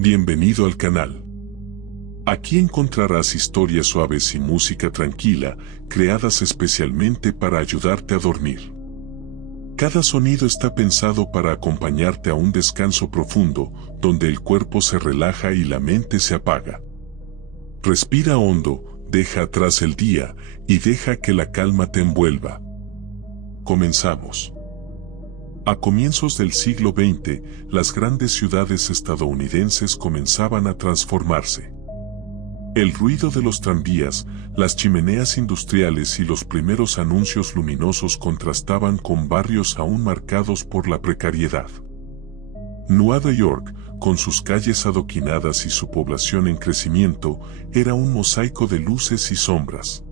Bienvenido al canal. Aquí encontrarás historias suaves y música tranquila, creadas especialmente para ayudarte a dormir. Cada sonido está pensado para acompañarte a un descanso profundo, donde el cuerpo se relaja y la mente se apaga. Respira hondo, deja atrás el día, y deja que la calma te envuelva. Comenzamos. A comienzos del siglo XX, las grandes ciudades estadounidenses comenzaban a transformarse. El ruido de los tranvías, las chimeneas industriales y los primeros anuncios luminosos contrastaban con barrios aún marcados por la precariedad. Nueva York, con sus calles adoquinadas y su población en crecimiento, era un mosaico de luces y sombras.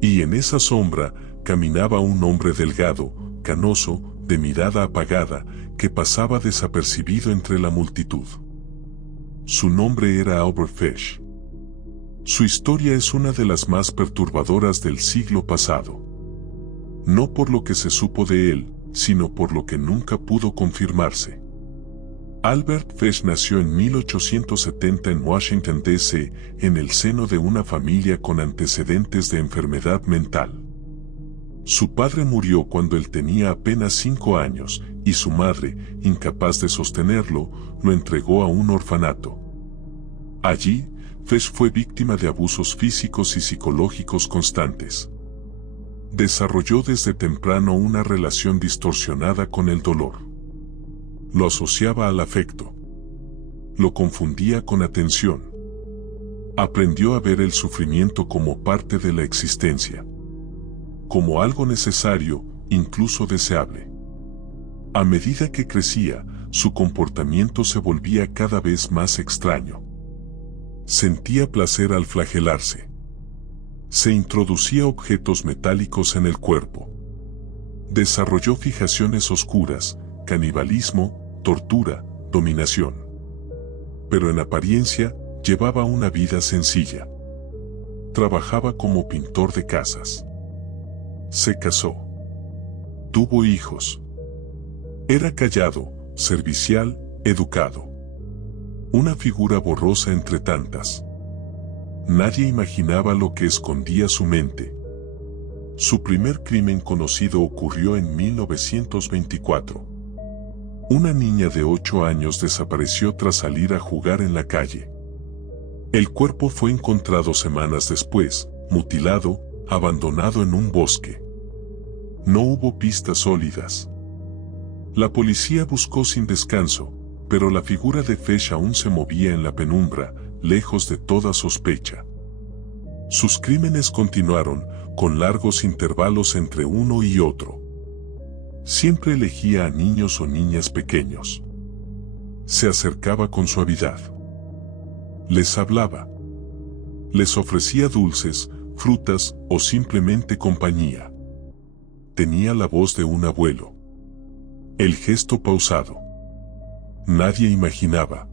Y en esa sombra caminaba un hombre delgado, canoso, de mirada apagada, que pasaba desapercibido entre la multitud. Su nombre era Albert Fish. Su historia es una de las más perturbadoras del siglo pasado. No por lo que se supo de él, sino por lo que nunca pudo confirmarse. Albert Fish nació en 1870 en Washington, D.C., en el seno de una familia con antecedentes de enfermedad mental. Su padre murió cuando él tenía apenas 5 años, y su madre, incapaz de sostenerlo, lo entregó a un orfanato. Allí, Fish fue víctima de abusos físicos y psicológicos constantes. Desarrolló desde temprano una relación distorsionada con el dolor. Lo asociaba al afecto. Lo confundía con atención. Aprendió a ver el sufrimiento como parte de la existencia. Como algo necesario, incluso deseable. A medida que crecía, su comportamiento se volvía cada vez más extraño. Sentía placer al flagelarse. Se introducía objetos metálicos en el cuerpo. Desarrolló fijaciones oscuras, canibalismo, tortura, dominación. Pero en apariencia, llevaba una vida sencilla. Trabajaba como pintor de casas. Se casó. Tuvo hijos. Era callado, servicial, educado. Una figura borrosa entre tantas. Nadie imaginaba lo que escondía su mente. Su primer crimen conocido ocurrió en 1924. Una niña de 8 años desapareció tras salir a jugar en la calle. El cuerpo fue encontrado semanas después, mutilado, abandonado en un bosque. No hubo pistas sólidas. La policía buscó sin descanso, pero la figura de Fish aún se movía en la penumbra, lejos de toda sospecha. Sus crímenes continuaron, con largos intervalos entre uno y otro. Siempre elegía a niños o niñas pequeños. Se acercaba con suavidad. Les hablaba. Les ofrecía dulces, frutas o simplemente compañía. Tenía la voz de un abuelo. El gesto pausado. Nadie imaginaba.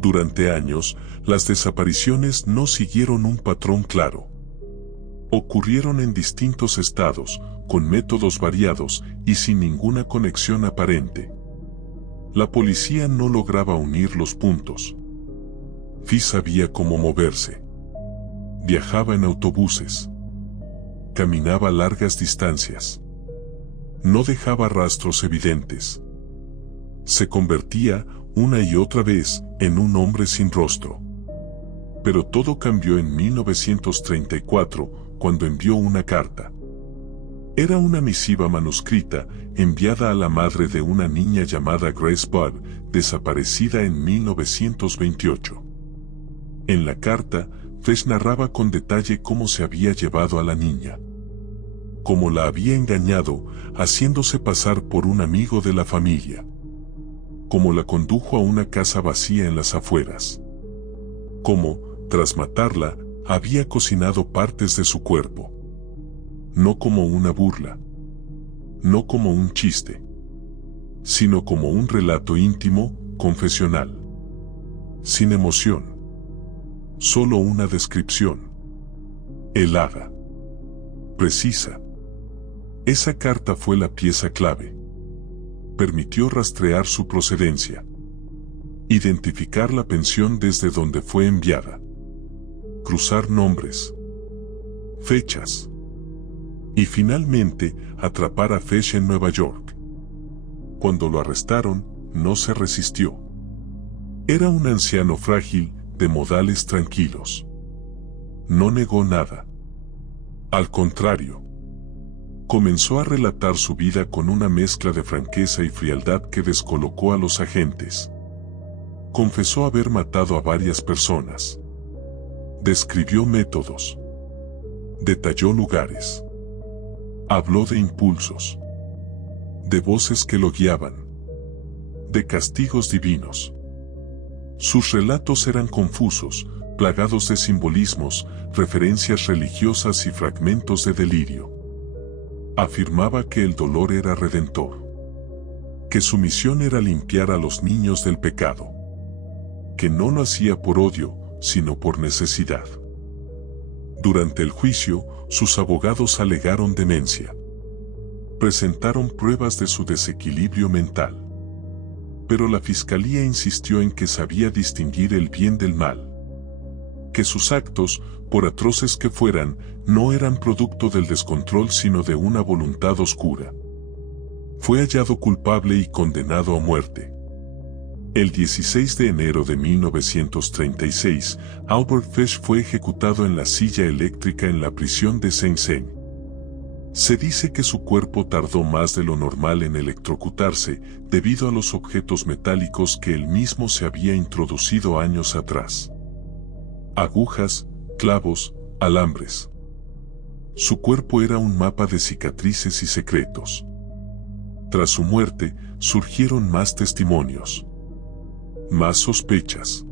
Durante años, las desapariciones no siguieron un patrón claro. Ocurrieron en distintos estados, con métodos variados y sin ninguna conexión aparente. La policía no lograba unir los puntos. Fish sabía cómo moverse. Viajaba en autobuses. Caminaba largas distancias. No dejaba rastros evidentes. Se convertía, una y otra vez, en un hombre sin rostro. Pero todo cambió en 1934, cuando envió una carta. Era una misiva manuscrita, enviada a la madre de una niña llamada Grace Budd, desaparecida en 1928. En la carta, Fish narraba con detalle cómo se había llevado a la niña. Cómo la había engañado, haciéndose pasar por un amigo de la familia. Cómo la condujo a una casa vacía en las afueras. Cómo, tras matarla, había cocinado partes de su cuerpo. No como una burla. No como un chiste. Sino como un relato íntimo, confesional. Sin emoción. Solo una descripción. Helada. Precisa. Esa carta fue la pieza clave. Permitió rastrear su procedencia. Identificar la pensión desde donde fue enviada. Cruzar nombres, fechas. Y finalmente, atrapar a Fesh en Nueva York. Cuando lo arrestaron, no se resistió. Era un anciano frágil, de modales tranquilos. No negó nada. Al contrario, comenzó a relatar su vida con una mezcla de franqueza y frialdad que descolocó a los agentes. Confesó haber matado a varias personas. Describió métodos. Detalló lugares. Habló de impulsos. De voces que lo guiaban. De castigos divinos. Sus relatos eran confusos, plagados de simbolismos, referencias religiosas y fragmentos de delirio. Afirmaba que el dolor era redentor. Que su misión era limpiar a los niños del pecado. Que no lo hacía por odio, sino por necesidad. Durante el juicio, sus abogados alegaron demencia. Presentaron pruebas de su desequilibrio mental. Pero la fiscalía insistió en que sabía distinguir el bien del mal. Que sus actos, por atroces que fueran, no eran producto del descontrol sino de una voluntad oscura. Fue hallado culpable y condenado a muerte. El 16 de enero de 1936, Albert Fish fue ejecutado en la silla eléctrica en la prisión de Sing Sing. Se dice que su cuerpo tardó más de lo normal en electrocutarse debido a los objetos metálicos que él mismo se había introducido años atrás. Agujas, clavos, alambres. Su cuerpo era un mapa de cicatrices y secretos. Tras su muerte, surgieron más testimonios. Más sospechas.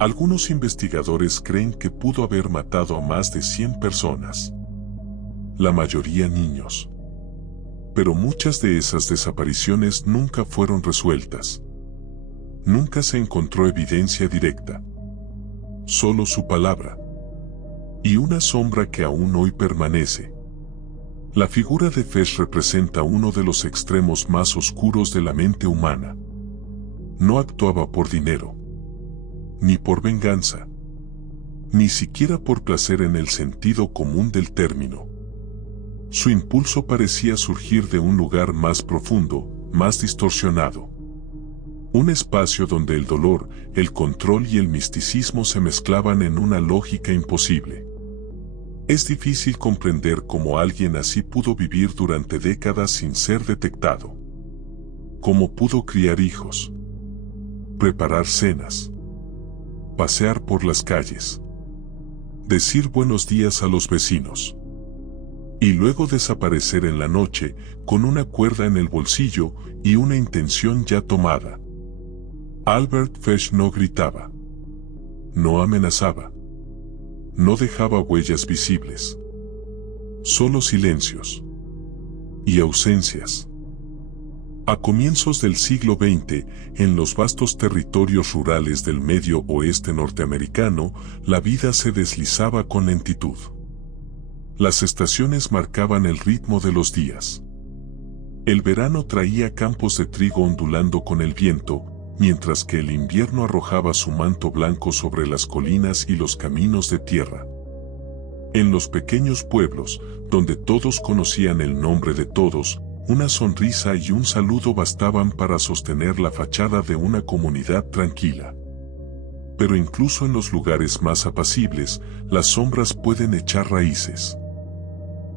Algunos investigadores creen que pudo haber matado a más de 100 personas. La mayoría niños. Pero muchas de esas desapariciones nunca fueron resueltas. Nunca se encontró evidencia directa. Solo su palabra. Y una sombra que aún hoy permanece. La figura de Fesh representa uno de los extremos más oscuros de la mente humana. No actuaba por dinero. Ni por venganza. Ni siquiera por placer en el sentido común del término. Su impulso parecía surgir de un lugar más profundo, más distorsionado. Un espacio donde el dolor, el control y el misticismo se mezclaban en una lógica imposible. Es difícil comprender cómo alguien así pudo vivir durante décadas sin ser detectado. Cómo pudo criar hijos. Preparar cenas. Pasear por las calles. Decir buenos días a los vecinos. Y luego desaparecer en la noche, con una cuerda en el bolsillo y una intención ya tomada. Albert Fish no gritaba. No amenazaba. No dejaba huellas visibles. Solo silencios. Y ausencias. A comienzos del siglo XX, en los vastos territorios rurales del medio oeste norteamericano, la vida se deslizaba con lentitud. Las estaciones marcaban el ritmo de los días. El verano traía campos de trigo ondulando con el viento, mientras que el invierno arrojaba su manto blanco sobre las colinas y los caminos de tierra. En los pequeños pueblos, donde todos conocían el nombre de todos, una sonrisa y un saludo bastaban para sostener la fachada de una comunidad tranquila. Pero incluso en los lugares más apacibles, las sombras pueden echar raíces.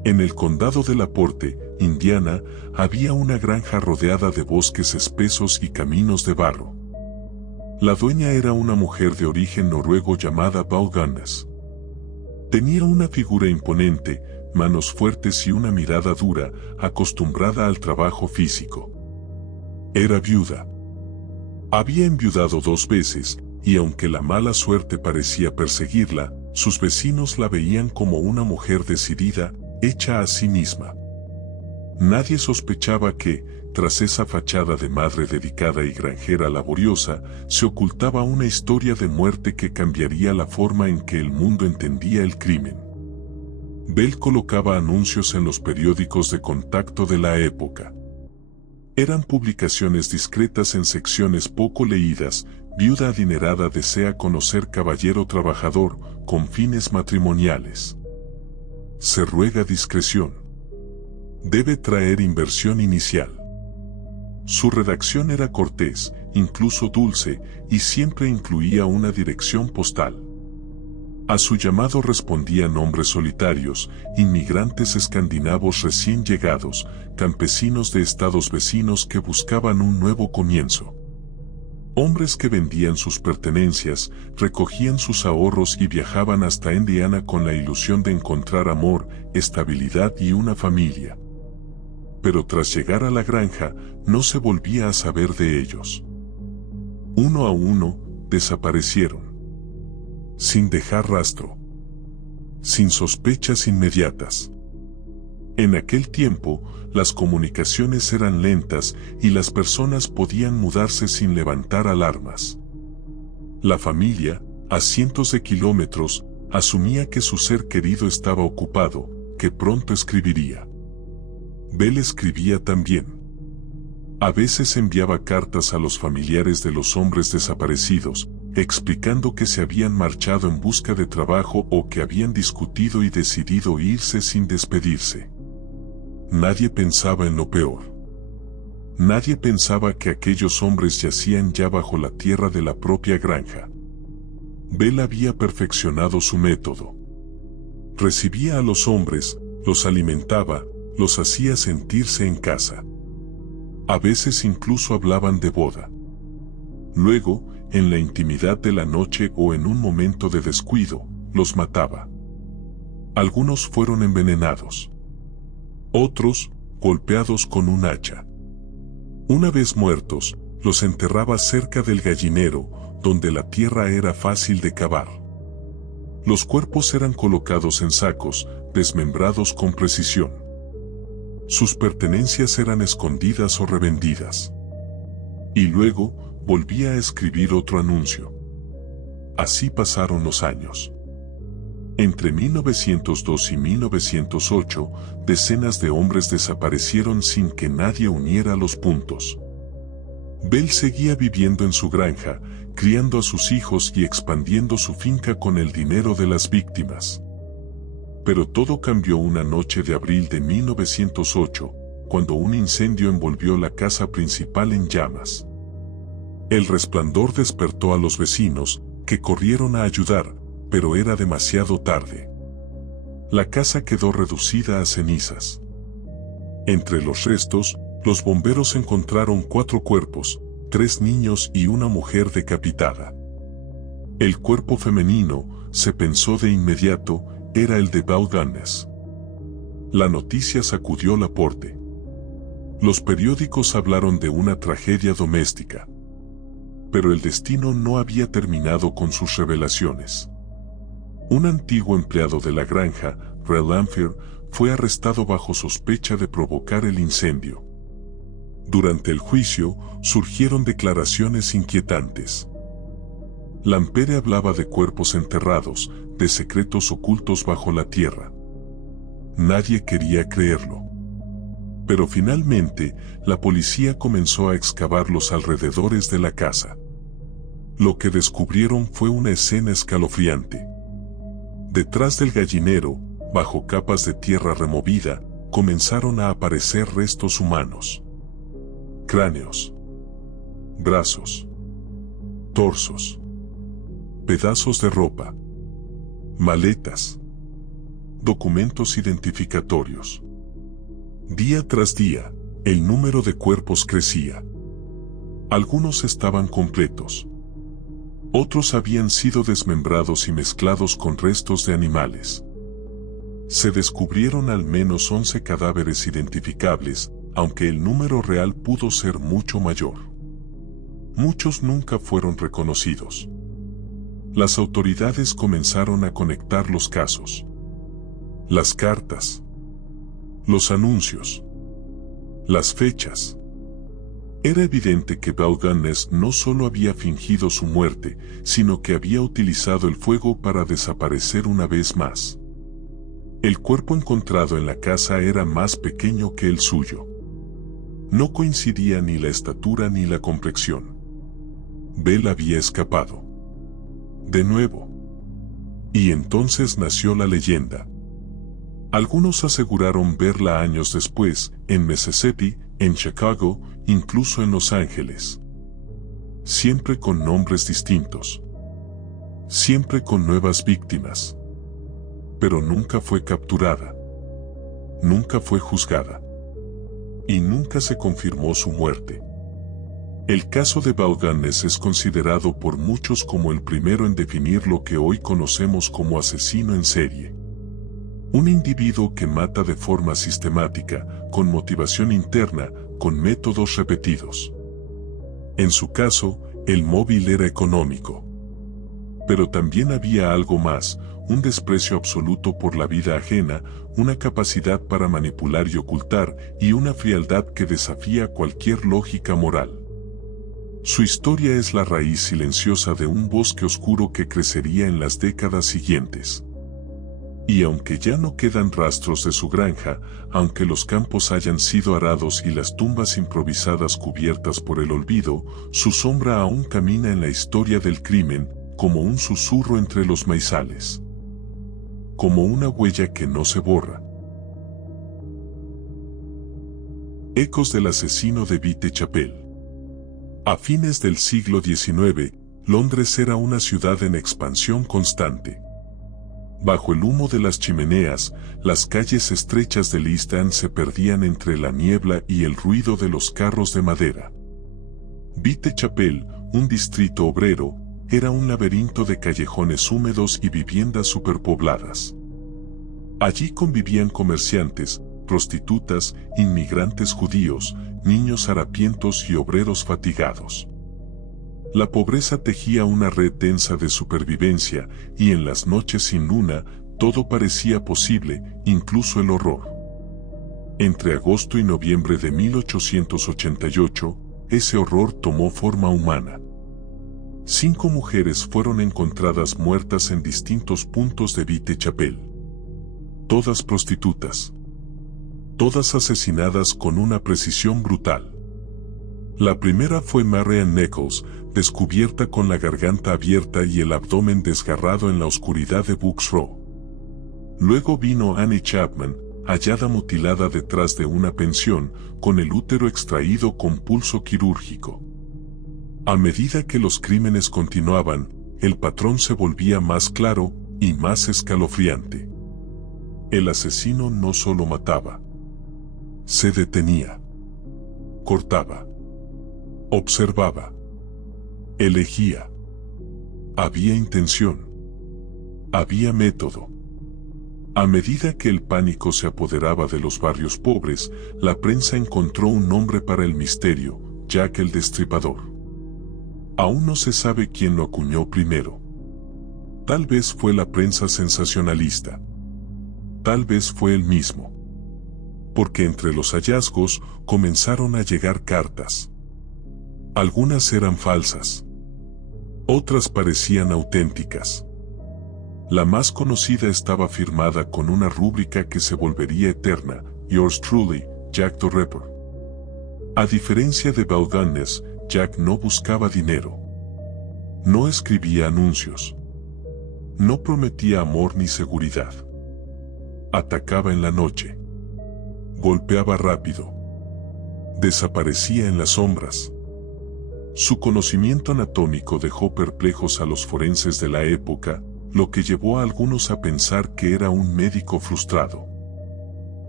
En el condado de LaPorte, Indiana, había una granja rodeada de bosques espesos y caminos de barro. La dueña era una mujer de origen noruego llamada Bauganes. Tenía una figura imponente, manos fuertes y una mirada dura, acostumbrada al trabajo físico. Era viuda. Había enviudado 2 veces, y aunque la mala suerte parecía perseguirla, sus vecinos la veían como una mujer decidida, hecha a sí misma. Nadie sospechaba que, tras esa fachada de madre dedicada y granjera laboriosa, se ocultaba una historia de muerte que cambiaría la forma en que el mundo entendía el crimen. Bell colocaba anuncios en los periódicos de contacto de la época. Eran publicaciones discretas en secciones poco leídas. Viuda adinerada desea conocer caballero trabajador con fines matrimoniales. Se ruega discreción. Debe traer inversión inicial. Su redacción era cortés, incluso dulce, y siempre incluía una dirección postal. A su llamado respondían hombres solitarios, inmigrantes escandinavos recién llegados, campesinos de estados vecinos que buscaban un nuevo comienzo. Hombres que vendían sus pertenencias, recogían sus ahorros y viajaban hasta Indiana con la ilusión de encontrar amor, estabilidad y una familia. Pero tras llegar a la granja, no se volvía a saber de ellos. Uno a uno, desaparecieron. Sin dejar rastro. Sin sospechas inmediatas. En aquel tiempo, las comunicaciones eran lentas y las personas podían mudarse sin levantar alarmas. La familia, a cientos de kilómetros, asumía que su ser querido estaba ocupado, que pronto escribiría. Bell escribía también. A veces enviaba cartas a los familiares de los hombres desaparecidos, explicando que se habían marchado en busca de trabajo o que habían discutido y decidido irse sin despedirse. Nadie pensaba en lo peor. Nadie pensaba que aquellos hombres yacían ya bajo la tierra de la propia granja. Bell había perfeccionado su método. Recibía a los hombres, los alimentaba, los hacía sentirse en casa. A veces incluso hablaban de boda. Luego, en la intimidad de la noche o en un momento de descuido, los mataba. Algunos fueron envenenados. Otros, golpeados con un hacha. Una vez muertos, los enterraba cerca del gallinero, donde la tierra era fácil de cavar. Los cuerpos eran colocados en sacos, desmembrados con precisión. Sus pertenencias eran escondidas o revendidas. Y luego, volvía a escribir otro anuncio. Así pasaron los años. Entre 1902 y 1908, decenas de hombres desaparecieron sin que nadie uniera los puntos. Bell seguía viviendo en su granja, criando a sus hijos y expandiendo su finca con el dinero de las víctimas. Pero todo cambió una noche de abril de 1908, cuando un incendio envolvió la casa principal en llamas. El resplandor despertó a los vecinos, que corrieron a ayudar, pero era demasiado tarde. La casa quedó reducida a cenizas. Entre los restos, los bomberos encontraron 4 cuerpos, 3 niños y una mujer decapitada. El cuerpo femenino, se pensó de inmediato, era el de Vaughan-Nes. La noticia sacudió Laporte. Los periódicos hablaron de una tragedia doméstica. Pero el destino no había terminado con sus revelaciones. Un antiguo empleado de la granja, Red Lamphere, fue arrestado bajo sospecha de provocar el incendio. Durante el juicio, surgieron declaraciones inquietantes. Lamphere hablaba de cuerpos enterrados, de secretos ocultos bajo la tierra. Nadie quería creerlo. Pero finalmente, la policía comenzó a excavar los alrededores de la casa. Lo que descubrieron fue una escena escalofriante. Detrás del gallinero, bajo capas de tierra removida, comenzaron a aparecer restos humanos. Cráneos, brazos, torsos, pedazos de ropa, maletas, documentos identificatorios. Día tras día, el número de cuerpos crecía. Algunos estaban completos. Otros habían sido desmembrados y mezclados con restos de animales. Se descubrieron al menos 11 cadáveres identificables, aunque el número real pudo ser mucho mayor. Muchos nunca fueron reconocidos. Las autoridades comenzaron a conectar los casos. Las cartas. Los anuncios. Las fechas. Era evidente que Vaughan-Nes no solo había fingido su muerte, sino que había utilizado el fuego para desaparecer una vez más. El cuerpo encontrado en la casa era más pequeño que el suyo. No coincidía ni la estatura ni la complexión. Belle había escapado. De nuevo. Y entonces nació la leyenda. Algunos aseguraron verla años después, en Mississippi, en Chicago, incluso en Los Ángeles. Siempre con nombres distintos. Siempre con nuevas víctimas. Pero nunca fue capturada. Nunca fue juzgada. Y nunca se confirmó su muerte. El caso de Vaughannes es considerado por muchos como el primero en definir lo que hoy conocemos como asesino en serie. Un individuo que mata de forma sistemática, con motivación interna, con métodos repetidos. En su caso, el móvil era económico. Pero también había algo más, un desprecio absoluto por la vida ajena, una capacidad para manipular y ocultar, y una frialdad que desafía cualquier lógica moral. Su historia es la raíz silenciosa de un bosque oscuro que crecería en las décadas siguientes. Y aunque ya no quedan rastros de su granja, aunque los campos hayan sido arados y las tumbas improvisadas cubiertas por el olvido, su sombra aún camina en la historia del crimen, como un susurro entre los maizales. Como una huella que no se borra. Ecos del asesino de Whitechapel. A fines del siglo XIX, Londres era una ciudad en expansión constante. Bajo el humo de las chimeneas, las calles estrechas del East End se perdían entre la niebla y el ruido de los carros de madera. Whitechapel, un distrito obrero, era un laberinto de callejones húmedos y viviendas superpobladas. Allí convivían comerciantes, prostitutas, inmigrantes judíos, niños harapientos y obreros fatigados. La pobreza tejía una red densa de supervivencia, y en las noches sin luna, todo parecía posible, incluso el horror. Entre agosto y noviembre de 1888, ese horror tomó forma humana. 5 mujeres fueron encontradas muertas en distintos puntos de Whitechapel. Todas prostitutas. Todas asesinadas con una precisión brutal. La primera fue Marian Nichols, descubierta con la garganta abierta y el abdomen desgarrado en la oscuridad de Bucks Row. Luego vino Annie Chapman, hallada mutilada detrás de una pensión, con el útero extraído con pulso quirúrgico. A medida que los crímenes continuaban, el patrón se volvía más claro y más escalofriante. El asesino no solo mataba. Se detenía. Cortaba. Observaba. Elegía. Había intención. Había método. A medida que el pánico se apoderaba de los barrios pobres, la prensa encontró un nombre para el misterio: Jack el Destripador. Aún no se sabe quién lo acuñó primero. Tal vez fue la prensa sensacionalista. Tal vez fue él mismo. Porque entre los hallazgos comenzaron a llegar cartas. Algunas eran falsas. Otras parecían auténticas. La más conocida estaba firmada con una rúbrica que se volvería eterna: Yours truly, Jack the Ripper. A diferencia de Vaughannes, Jack no buscaba dinero. No escribía anuncios. No prometía amor ni seguridad. Atacaba en la noche. Golpeaba rápido. Desaparecía en las sombras. Su conocimiento anatómico dejó perplejos a los forenses de la época, lo que llevó a algunos a pensar que era un médico frustrado.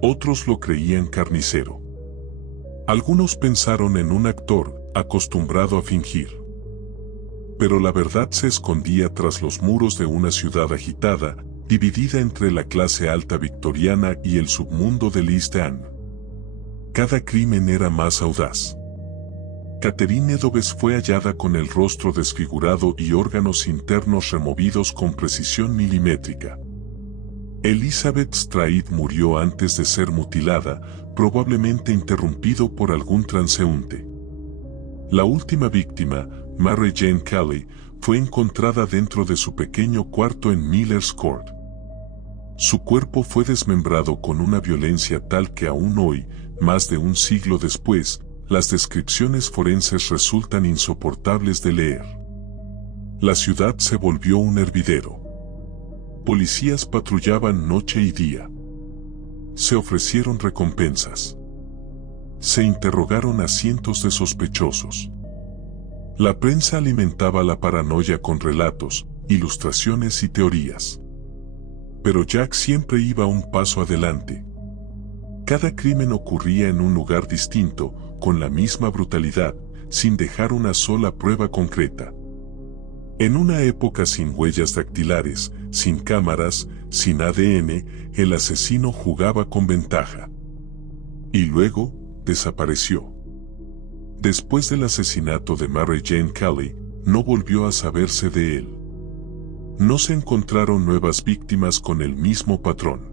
Otros lo creían carnicero. Algunos pensaron en un actor acostumbrado a fingir. Pero la verdad se escondía tras los muros de una ciudad agitada, dividida entre la clase alta victoriana y el submundo del East End. Cada crimen era más audaz. Catherine Eddowes fue hallada con el rostro desfigurado y órganos internos removidos con precisión milimétrica. Elizabeth Stride murió antes de ser mutilada, probablemente interrumpido por algún transeúnte. La última víctima, Mary Jane Kelly, fue encontrada dentro de su pequeño cuarto en Miller's Court. Su cuerpo fue desmembrado con una violencia tal que aún hoy, más de un siglo después, las descripciones forenses resultan insoportables de leer. La ciudad se volvió un hervidero. Policías patrullaban noche y día. Se ofrecieron recompensas. Se interrogaron a cientos de sospechosos. La prensa alimentaba la paranoia con relatos, ilustraciones y teorías. Pero Jack siempre iba un paso adelante. Cada crimen ocurría en un lugar distinto, con la misma brutalidad, sin dejar una sola prueba concreta. En una época sin huellas dactilares, sin cámaras, sin ADN, el asesino jugaba con ventaja. Y luego, desapareció. Después del asesinato de Mary Jane Kelly, no volvió a saberse de él. No se encontraron nuevas víctimas con el mismo patrón.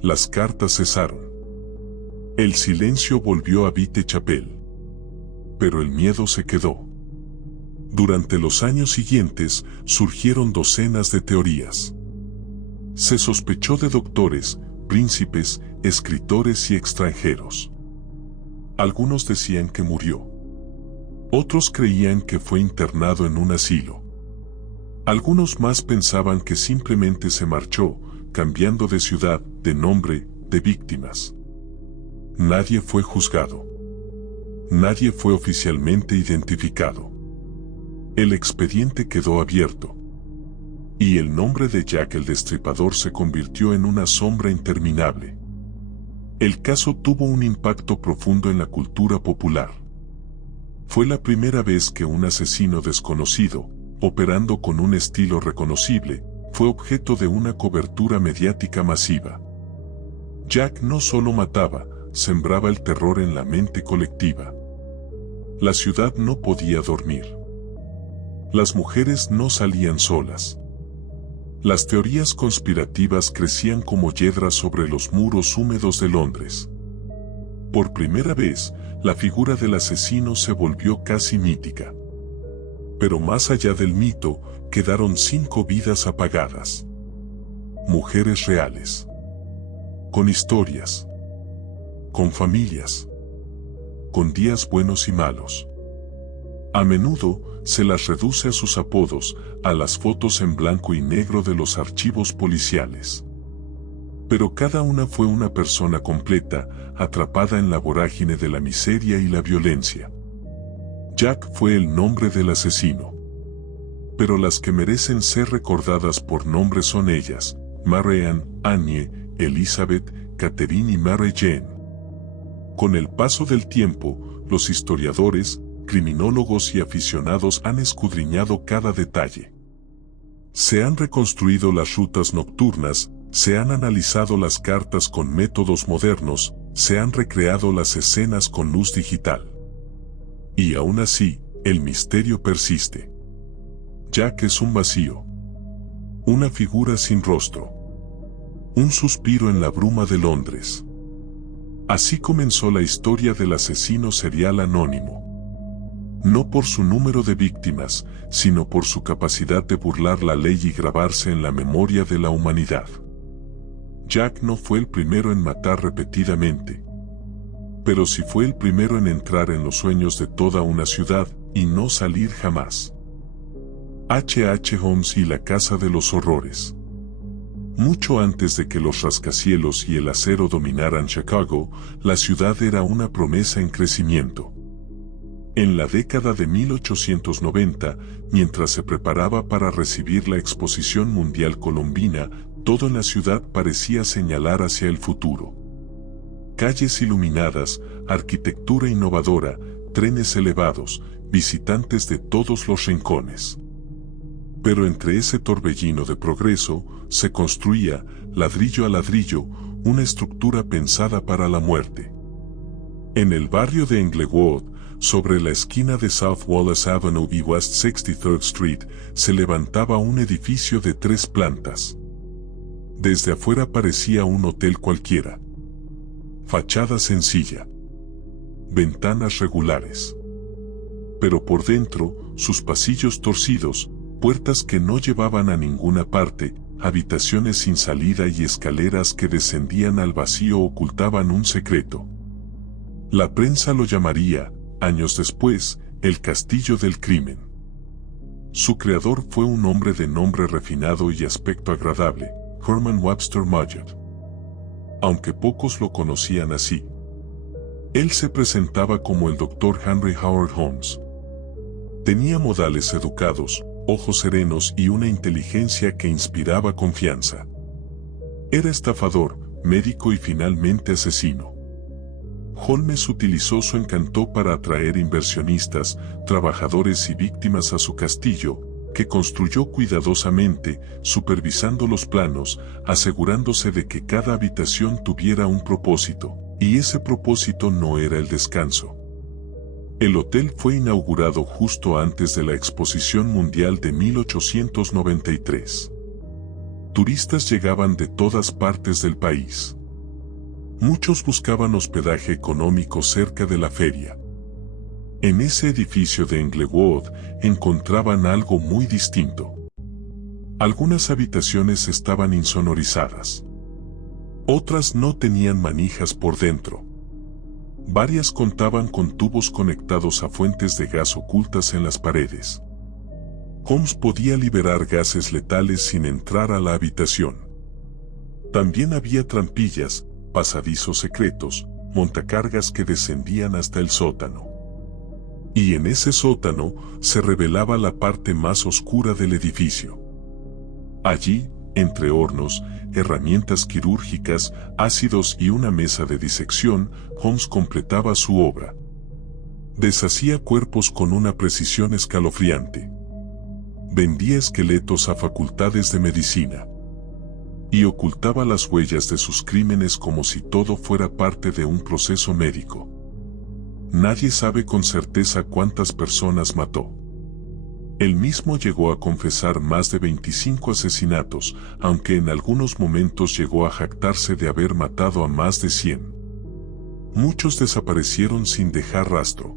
Las cartas cesaron. El silencio volvió a Whitechapel. Pero el miedo se quedó. Durante los años siguientes surgieron docenas de teorías. Se sospechó de doctores, príncipes, escritores y extranjeros. Algunos decían que murió. Otros creían que fue internado en un asilo. Algunos más pensaban que simplemente se marchó, cambiando de ciudad, de nombre, de víctimas. Nadie fue juzgado. Nadie fue oficialmente identificado. El expediente quedó abierto. Y el nombre de Jack el Destripador se convirtió en una sombra interminable. El caso tuvo un impacto profundo en la cultura popular. Fue la primera vez que un asesino desconocido, operando con un estilo reconocible, fue objeto de una cobertura mediática masiva. Jack no solo mataba, sembraba el terror en la mente colectiva. La ciudad no podía dormir. Las mujeres no salían solas. Las teorías conspirativas crecían como hiedras sobre los muros húmedos de Londres. Por primera vez, la figura del asesino se volvió casi mítica. Pero más allá del mito, quedaron 5 vidas apagadas. Mujeres reales. Con historias. Con familias. Con días buenos y malos. A menudo, se las reduce a sus apodos, a las fotos en blanco y negro de los archivos policiales. Pero cada una fue una persona completa, atrapada en la vorágine de la miseria y la violencia. Jack fue el nombre del asesino. Pero las que merecen ser recordadas por nombre son ellas: Marianne, Annie, Elizabeth, Catherine y Mary Jane. Con el paso del tiempo, los historiadores, criminólogos y aficionados han escudriñado cada detalle. Se han reconstruido las rutas nocturnas, se han analizado las cartas con métodos modernos, se han recreado las escenas con luz digital. Y aún así, el misterio persiste. Jack es un vacío. Una figura sin rostro. Un suspiro en la bruma de Londres. Así comenzó la historia del asesino serial anónimo. No por su número de víctimas, sino por su capacidad de burlar la ley y grabarse en la memoria de la humanidad. Jack no fue el primero en matar repetidamente. Pero sí fue el primero en entrar en los sueños de toda una ciudad y no salir jamás. H.H. Holmes y la Casa de los Horrores. Mucho antes de que los rascacielos y el acero dominaran Chicago, la ciudad era una promesa en crecimiento. En la década de 1890, mientras se preparaba para recibir la Exposición Mundial Colombina, todo en la ciudad parecía señalar hacia el futuro. Calles iluminadas, arquitectura innovadora, trenes elevados, visitantes de todos los rincones. Pero entre ese torbellino de progreso, se construía, ladrillo a ladrillo, una estructura pensada para la muerte. En el barrio de Englewood, sobre la esquina de South Wallace Avenue y West 63rd Street, se levantaba un edificio de 3 plantas. Desde afuera parecía un hotel cualquiera. Fachada sencilla. Ventanas regulares. Pero por dentro, sus pasillos torcidos, puertas que no llevaban a ninguna parte, habitaciones sin salida y escaleras que descendían al vacío ocultaban un secreto. La prensa lo llamaría, años después, el Castillo del Crimen. Su creador fue un hombre de nombre refinado y aspecto agradable, Herman Webster Mudgett. Aunque pocos lo conocían así. Él se presentaba como el Dr. Henry Howard Holmes. Tenía modales educados, ojos serenos y una inteligencia que inspiraba confianza. Era estafador, médico y finalmente asesino. Holmes utilizó su encanto para atraer inversionistas, trabajadores y víctimas a su castillo, que construyó cuidadosamente, supervisando los planos, asegurándose de que cada habitación tuviera un propósito, y ese propósito no era el descanso. El hotel fue inaugurado justo antes de la Exposición Mundial de 1893. Turistas llegaban de todas partes del país. Muchos buscaban hospedaje económico cerca de la feria. En ese edificio de Englewood encontraban algo muy distinto. Algunas habitaciones estaban insonorizadas. Otras no tenían manijas por dentro. Varias contaban con tubos conectados a fuentes de gas ocultas en las paredes. Holmes podía liberar gases letales sin entrar a la habitación. También había trampillas, pasadizos secretos, montacargas que descendían hasta el sótano. Y en ese sótano se revelaba la parte más oscura del edificio. Allí, entre hornos, herramientas quirúrgicas, ácidos y una mesa de disección, Holmes completaba su obra. Deshacía cuerpos con una precisión escalofriante. Vendía esqueletos a facultades de medicina. Y ocultaba las huellas de sus crímenes como si todo fuera parte de un proceso médico. Nadie sabe con certeza cuántas personas mató. Él mismo llegó a confesar más de 25 asesinatos, aunque en algunos momentos llegó a jactarse de haber matado a más de 100. Muchos desaparecieron sin dejar rastro.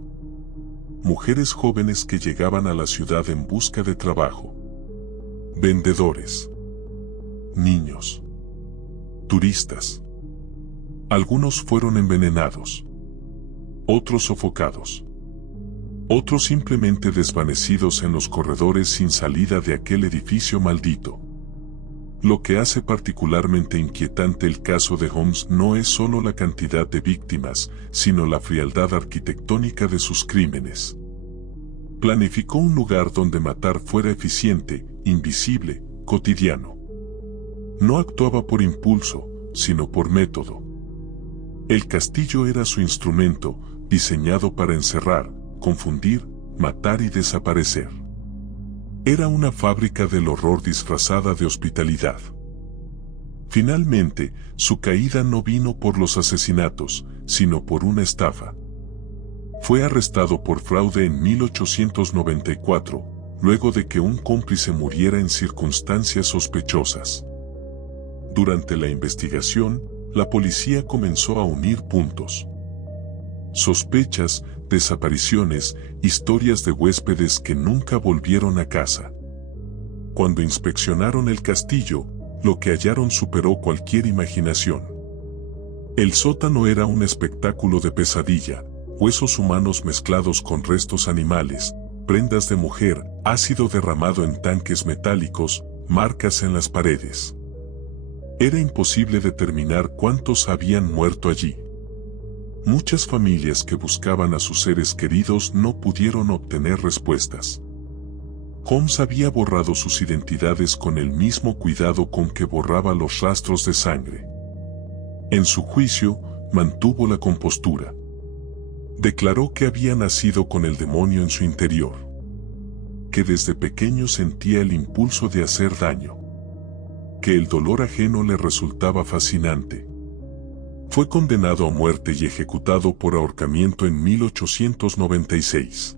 Mujeres jóvenes que llegaban a la ciudad en busca de trabajo. Vendedores. Niños. Turistas. Algunos fueron envenenados. Otros sofocados. Otros simplemente desvanecidos en los corredores sin salida de aquel edificio maldito. Lo que hace particularmente inquietante el caso de Holmes no es solo la cantidad de víctimas, sino la frialdad arquitectónica de sus crímenes. Planificó un lugar donde matar fuera eficiente, invisible, cotidiano. No actuaba por impulso, sino por método. El castillo era su instrumento, diseñado para encerrar, confundir, matar y desaparecer. Era una fábrica del horror disfrazada de hospitalidad. Finalmente, su caída no vino por los asesinatos, sino por una estafa. Fue arrestado por fraude en 1894, luego de que un cómplice muriera en circunstancias sospechosas. Durante la investigación, la policía comenzó a unir puntos. Sospechas, desapariciones, historias de huéspedes que nunca volvieron a casa. Cuando inspeccionaron el castillo, lo que hallaron superó cualquier imaginación. El sótano era un espectáculo de pesadilla, huesos humanos mezclados con restos animales, prendas de mujer, ácido derramado en tanques metálicos, marcas en las paredes. Era imposible determinar cuántos habían muerto allí. Muchas familias que buscaban a sus seres queridos no pudieron obtener respuestas. Holmes había borrado sus identidades con el mismo cuidado con que borraba los rastros de sangre. En su juicio, mantuvo la compostura. Declaró que había nacido con el demonio en su interior. Que desde pequeño sentía el impulso de hacer daño. Que el dolor ajeno le resultaba fascinante. Fue condenado a muerte y ejecutado por ahorcamiento en 1896.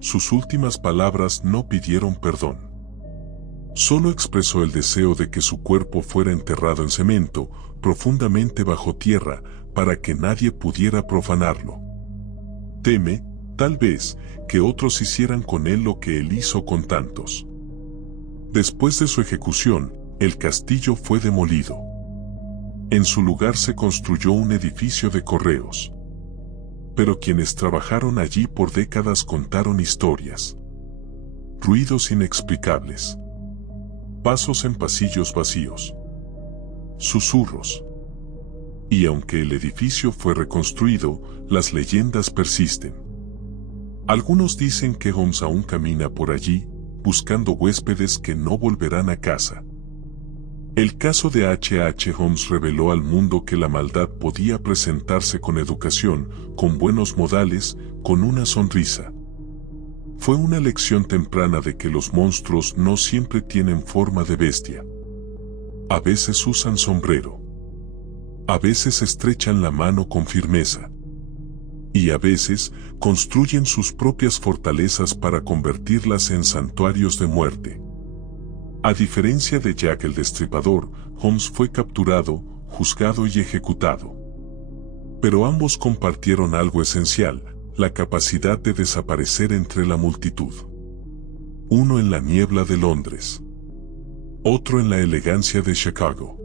Sus últimas palabras no pidieron perdón. Solo expresó el deseo de que su cuerpo fuera enterrado en cemento, profundamente bajo tierra, para que nadie pudiera profanarlo. Teme, tal vez, que otros hicieran con él lo que él hizo con tantos. Después de su ejecución, el castillo fue demolido. En su lugar se construyó un edificio de correos. pero quienes trabajaron allí por décadas contaron historias. Ruidos inexplicables. Pasos en pasillos vacíos. Susurros. Y aunque el edificio fue reconstruido, las leyendas persisten. Algunos dicen que Holmes aún camina por allí, buscando huéspedes que no volverán a casa. El caso de H.H. Holmes reveló al mundo que la maldad podía presentarse con educación, con buenos modales, con una sonrisa. Fue una lección temprana de que los monstruos no siempre tienen forma de bestia. A veces usan sombrero. A veces estrechan la mano con firmeza. Y a veces construyen sus propias fortalezas para convertirlas en santuarios de muerte. A diferencia de Jack el Destripador, Holmes fue capturado, juzgado y ejecutado. Pero ambos compartieron algo esencial, la capacidad de desaparecer entre la multitud. Uno en la niebla de Londres. Otro en la elegancia de Chicago.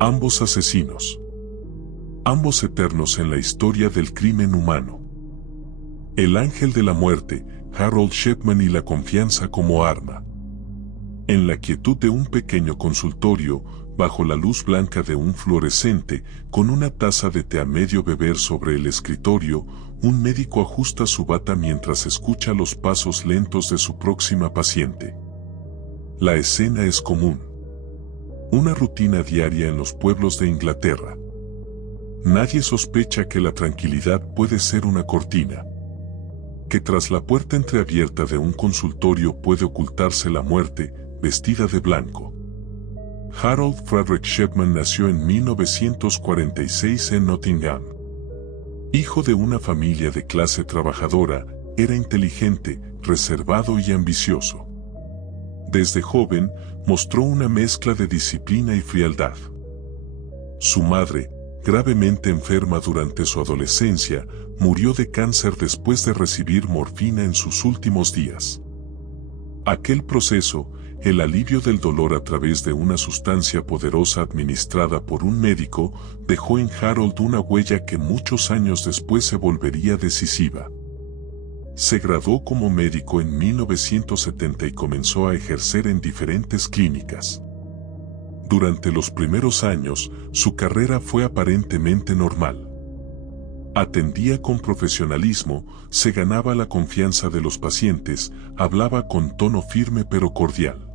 Ambos asesinos. Ambos eternos en la historia del crimen humano. El ángel de la muerte, Harold Shipman, y la confianza como arma. En la quietud de un pequeño consultorio, bajo la luz blanca de un fluorescente, con una taza de té a medio beber sobre el escritorio, un médico ajusta su bata mientras escucha los pasos lentos de su próxima paciente. La escena es común. Una rutina diaria en los pueblos de Inglaterra. Nadie sospecha que la tranquilidad puede ser una cortina. Que tras la puerta entreabierta de un consultorio puede ocultarse la muerte, vestida de blanco. Harold Frederick Shipman nació en 1946 en Nottingham. Hijo de una familia de clase trabajadora, era inteligente, reservado y ambicioso. Desde joven, mostró una mezcla de disciplina y frialdad. Su madre, gravemente enferma durante su adolescencia, murió de cáncer después de recibir morfina en sus últimos días. Aquel proceso, el alivio del dolor a través de una sustancia poderosa administrada por un médico, dejó en Harold una huella que muchos años después se volvería decisiva. Se graduó como médico en 1970 y comenzó a ejercer en diferentes clínicas. Durante los primeros años, su carrera fue aparentemente normal. Atendía con profesionalismo, se ganaba la confianza de los pacientes, hablaba con tono firme pero cordial.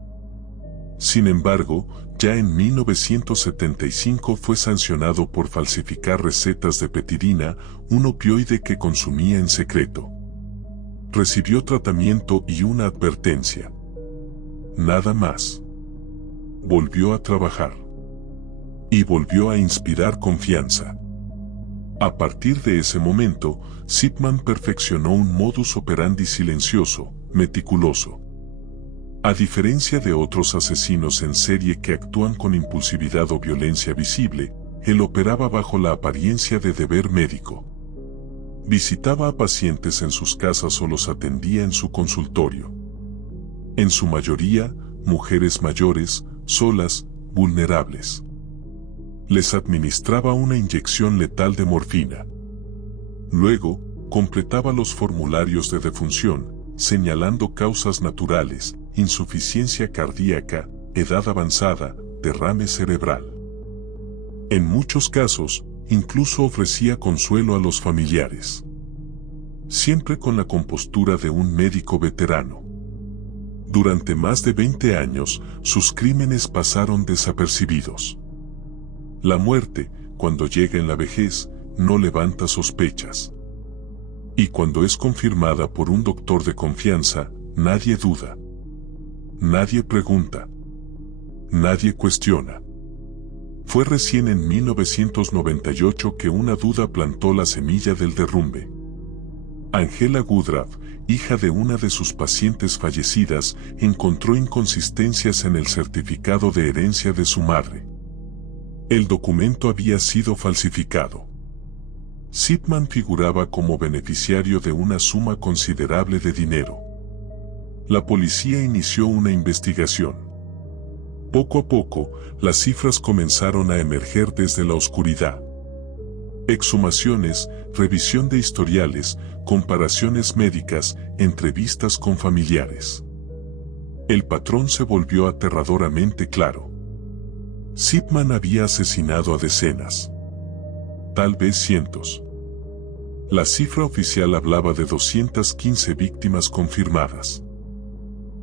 Sin embargo, ya en 1975 fue sancionado por falsificar recetas de petidina, un opioide que consumía en secreto. Recibió tratamiento y una advertencia. Nada más. Volvió a trabajar. Y volvió a inspirar confianza. A partir de ese momento, Shipman perfeccionó un modus operandi silencioso, meticuloso. A diferencia de otros asesinos en serie que actúan con impulsividad o violencia visible, él operaba bajo la apariencia de deber médico. Visitaba a pacientes en sus casas o los atendía en su consultorio. En su mayoría, mujeres mayores, solas, vulnerables. Les administraba una inyección letal de morfina. Luego, completaba los formularios de defunción, señalando causas naturales, insuficiencia cardíaca, edad avanzada, derrame cerebral. En muchos casos, incluso ofrecía consuelo a los familiares. Siempre con la compostura de un médico veterano. Durante más de 20 años, sus crímenes pasaron desapercibidos. La muerte, cuando llega en la vejez, no levanta sospechas. Y cuando es confirmada por un doctor de confianza, nadie duda. Nadie pregunta. Nadie cuestiona. Fue recién en 1998 que una duda plantó la semilla del derrumbe. Angela Woodruff, hija de una de sus pacientes fallecidas, encontró inconsistencias en el certificado de herencia de su madre. El documento había sido falsificado. Shipman figuraba como beneficiario de una suma considerable de dinero. La policía inició una investigación. Poco a poco, las cifras comenzaron a emerger desde la oscuridad. Exhumaciones, revisión de historiales, comparaciones médicas, entrevistas con familiares. El patrón se volvió aterradoramente claro. Zipman había asesinado a decenas, tal vez cientos. La cifra oficial hablaba de 215 víctimas confirmadas.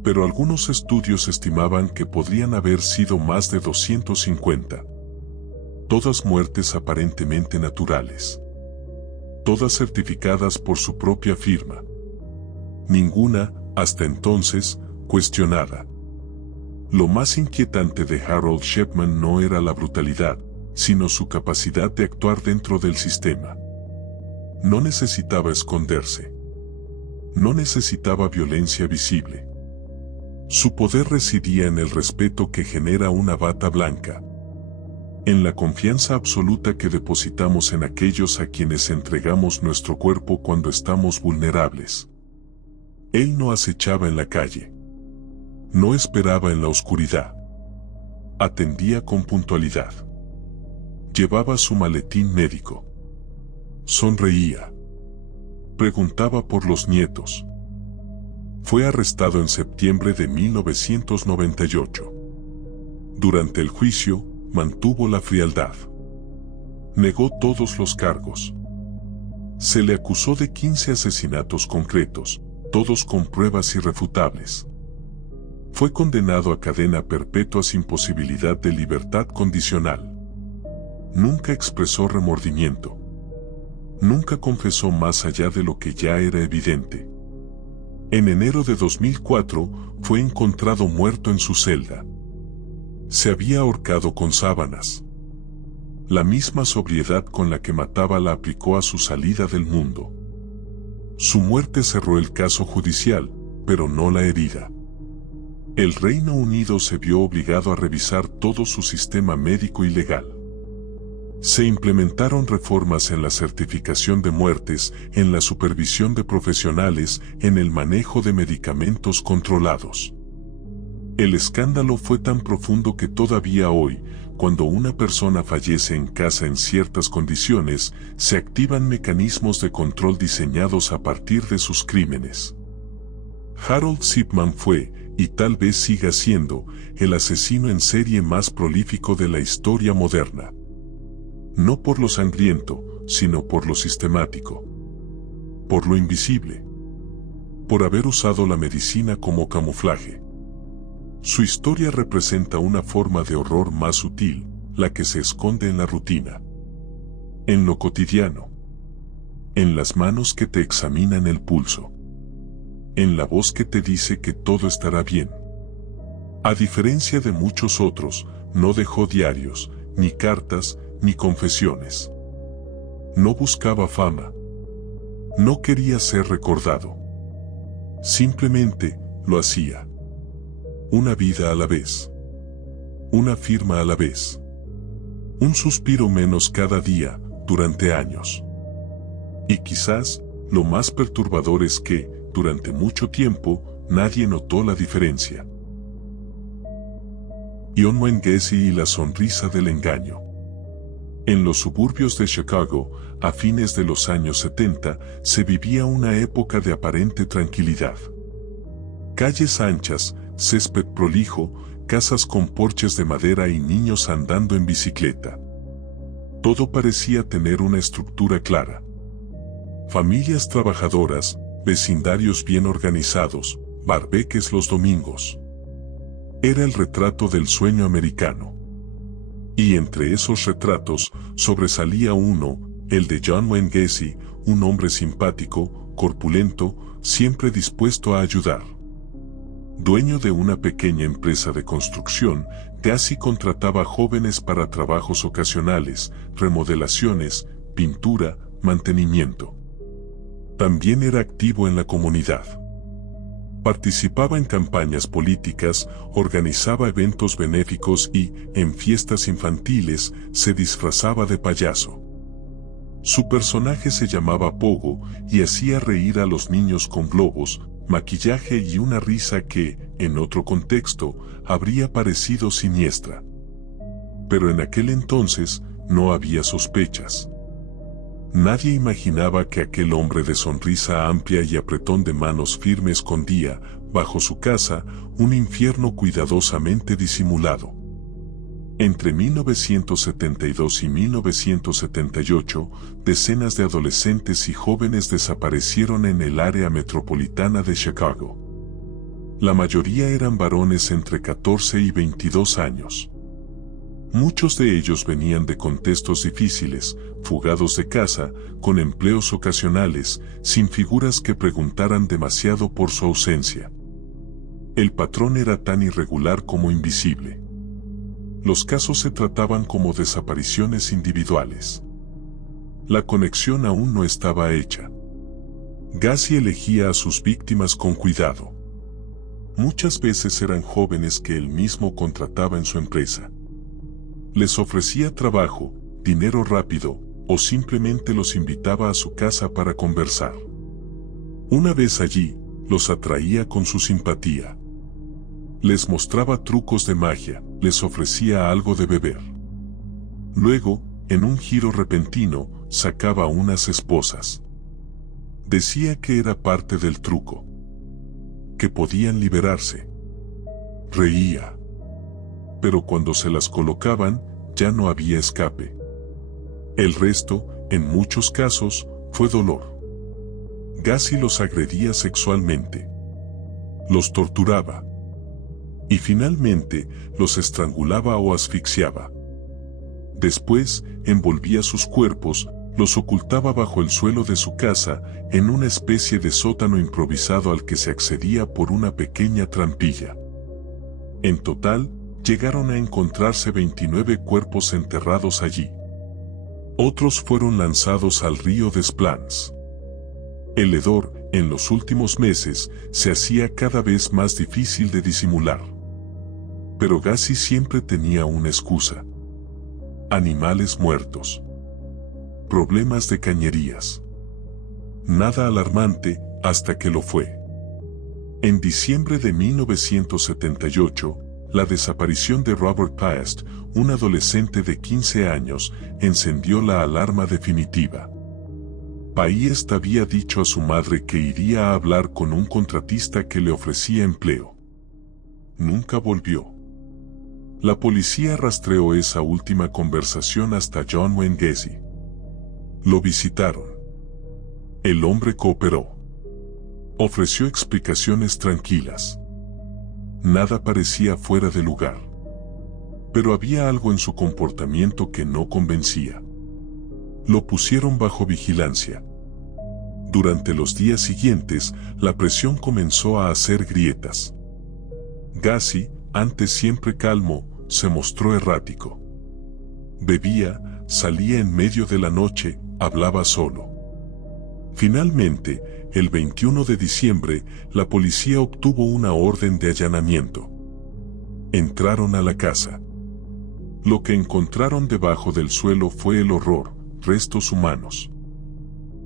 Pero algunos estudios estimaban que podrían haber sido más de 250. Todas muertes aparentemente naturales. Todas certificadas por su propia firma. Ninguna, hasta entonces, cuestionada. Lo más inquietante de Harold Shepman no era la brutalidad, sino su capacidad de actuar dentro del sistema. No necesitaba esconderse. No necesitaba violencia visible. Su poder residía en el respeto que genera una bata blanca. En la confianza absoluta que depositamos en aquellos a quienes entregamos nuestro cuerpo cuando estamos vulnerables. Él no acechaba en la calle. No esperaba en la oscuridad. Atendía con puntualidad. Llevaba su maletín médico. Sonreía. Preguntaba por los nietos. Fue arrestado en septiembre de 1998. Durante el juicio, mantuvo la frialdad. Negó todos los cargos. Se le acusó de 15 asesinatos concretos, todos con pruebas irrefutables. Fue condenado a cadena perpetua sin posibilidad de libertad condicional. Nunca expresó remordimiento. Nunca confesó más allá de lo que ya era evidente. En enero de 2004, fue encontrado muerto en su celda. Se había ahorcado con sábanas. La misma sobriedad con la que mataba la aplicó a su salida del mundo. Su muerte cerró el caso judicial, pero no la herida. El Reino Unido se vio obligado a revisar todo su sistema médico y legal. Se implementaron reformas en la certificación de muertes, en la supervisión de profesionales, en el manejo de medicamentos controlados. El escándalo fue tan profundo que todavía hoy, cuando una persona fallece en casa en ciertas condiciones, se activan mecanismos de control diseñados a partir de sus crímenes. Harold Zipman fue, y tal vez siga siendo, el asesino en serie más prolífico de la historia moderna. No por lo sangriento, sino por lo sistemático. Por lo invisible. Por haber usado la medicina como camuflaje. Su historia representa una forma de horror más sutil, la que se esconde en la rutina. En lo cotidiano. En las manos que te examinan el pulso. En la voz que te dice que todo estará bien. A diferencia de muchos otros, no dejó diarios, ni cartas, ni confesiones. No buscaba fama. No quería ser recordado. Simplemente, lo hacía. Una vida a la vez. Una firma a la vez. Un suspiro menos cada día, durante años. Y quizás, lo más perturbador es que, durante mucho tiempo, nadie notó la diferencia. John Wayne Gacy y la sonrisa del engaño. En los suburbios de Chicago, a fines de los años 70, se vivía una época de aparente tranquilidad. Calles anchas, césped prolijo, casas con porches de madera y niños andando en bicicleta. Todo parecía tener una estructura clara. Familias trabajadoras, vecindarios bien organizados, barbeques los domingos. Era el retrato del sueño americano. Y entre esos retratos, sobresalía uno, el de John Wayne Gacy, un hombre simpático, corpulento, siempre dispuesto a ayudar. Dueño de una pequeña empresa de construcción, Gacy contrataba jóvenes para trabajos ocasionales, remodelaciones, pintura, mantenimiento. También era activo en la comunidad. Participaba en campañas políticas, organizaba eventos benéficos y, en fiestas infantiles, se disfrazaba de payaso. Su personaje se llamaba Pogo y hacía reír a los niños con globos, maquillaje y una risa que, en otro contexto, habría parecido siniestra. Pero en aquel entonces, no había sospechas. Nadie imaginaba que aquel hombre de sonrisa amplia y apretón de manos firme escondía, bajo su casa, un infierno cuidadosamente disimulado. Entre 1972 y 1978, decenas de adolescentes y jóvenes desaparecieron en el área metropolitana de Chicago. La mayoría eran varones entre 14 y 22 años. Muchos de ellos venían de contextos difíciles, fugados de casa, con empleos ocasionales, sin figuras que preguntaran demasiado por su ausencia. El patrón era tan irregular como invisible. Los casos se trataban como desapariciones individuales. La conexión aún no estaba hecha. Gacy elegía a sus víctimas con cuidado. Muchas veces eran jóvenes que él mismo contrataba en su empresa. Les ofrecía trabajo, dinero rápido, o simplemente los invitaba a su casa para conversar. Una vez allí, los atraía con su simpatía. Les mostraba trucos de magia, les ofrecía algo de beber. Luego, en un giro repentino, sacaba unas esposas. Decía que era parte del truco, que podían liberarse. Reía. Pero cuando se las colocaban, ya no había escape. El resto, en muchos casos, fue dolor. Gacy los agredía sexualmente. Los torturaba. Y finalmente, los estrangulaba o asfixiaba. Después, envolvía sus cuerpos, los ocultaba bajo el suelo de su casa, en una especie de sótano improvisado al que se accedía por una pequeña trampilla. En total, llegaron a encontrarse 29 cuerpos enterrados allí. Otros fueron lanzados al río Des Plaines. El hedor, en los últimos meses, se hacía cada vez más difícil de disimular. Pero Gacy siempre tenía una excusa. Animales muertos. Problemas de cañerías. Nada alarmante, hasta que lo fue. En diciembre de 1978, la desaparición de Robert Piest, un adolescente de 15 años, encendió la alarma definitiva. Piest había dicho a su madre que iría a hablar con un contratista que le ofrecía empleo. Nunca volvió. La policía rastreó esa última conversación hasta John Wayne Gacy. Lo visitaron. El hombre cooperó. Ofreció explicaciones tranquilas. Nada parecía fuera de lugar. Pero había algo en su comportamiento que no convencía. Lo pusieron bajo vigilancia. Durante los días siguientes, la presión comenzó a hacer grietas. Gacy, antes siempre calmo, se mostró errático. Bebía, salía en medio de la noche, hablaba solo. Finalmente, el 21 de diciembre, la policía obtuvo una orden de allanamiento. Entraron a la casa. Lo que encontraron debajo del suelo fue el horror: restos humanos,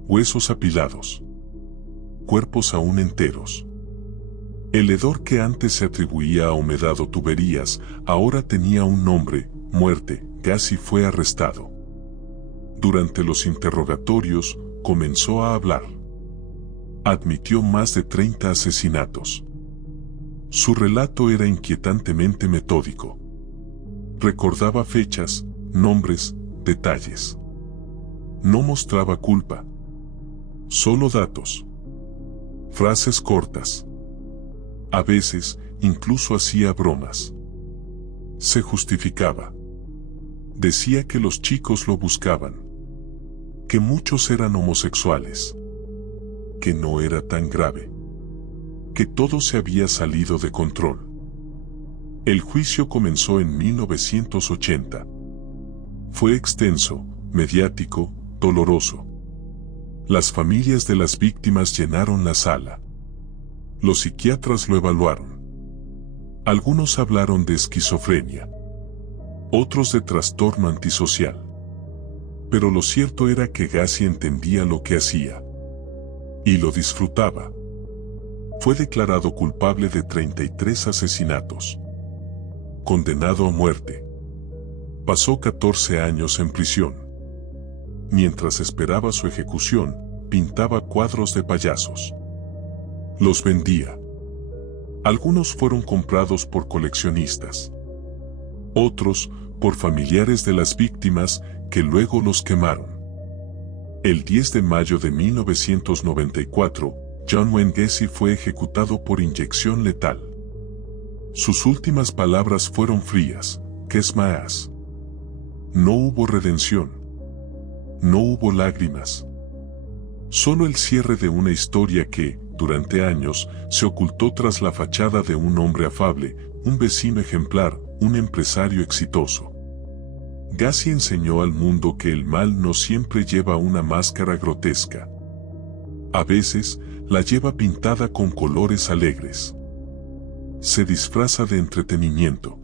huesos apilados, cuerpos aún enteros. El hedor que antes se atribuía a humedad o tuberías, ahora tenía un nombre: muerte. Gacy fue arrestado. Durante los interrogatorios, comenzó a hablar. Admitió más de 30 asesinatos. Su relato era inquietantemente metódico. Recordaba fechas, nombres, detalles. No mostraba culpa. Solo datos. Frases cortas. A veces, incluso hacía bromas. Se justificaba. Decía que los chicos lo buscaban. Que muchos eran homosexuales. Que no era tan grave. Que todo se había salido de control. El juicio comenzó en 1980. Fue extenso, mediático, doloroso. Las familias de las víctimas llenaron la sala. Los psiquiatras lo evaluaron. Algunos hablaron de esquizofrenia. Otros de trastorno antisocial. Pero lo cierto era que Gacy entendía lo que hacía. Y lo disfrutaba. Fue declarado culpable de 33 asesinatos. Condenado a muerte. Pasó 14 años en prisión. Mientras esperaba su ejecución, pintaba cuadros de payasos. Los vendía. Algunos fueron comprados por coleccionistas. Otros, por familiares de las víctimas, que luego los quemaron. El 10 de mayo de 1994, John Wayne Gacy fue ejecutado por inyección letal. Sus últimas palabras fueron frías: "Kiss my ass". No hubo redención. No hubo lágrimas. Solo el cierre de una historia que, durante años, se ocultó tras la fachada de un hombre afable, un vecino ejemplar, un empresario exitoso. Gacy enseñó al mundo que el mal no siempre lleva una máscara grotesca. A veces, la lleva pintada con colores alegres. Se disfraza de entretenimiento,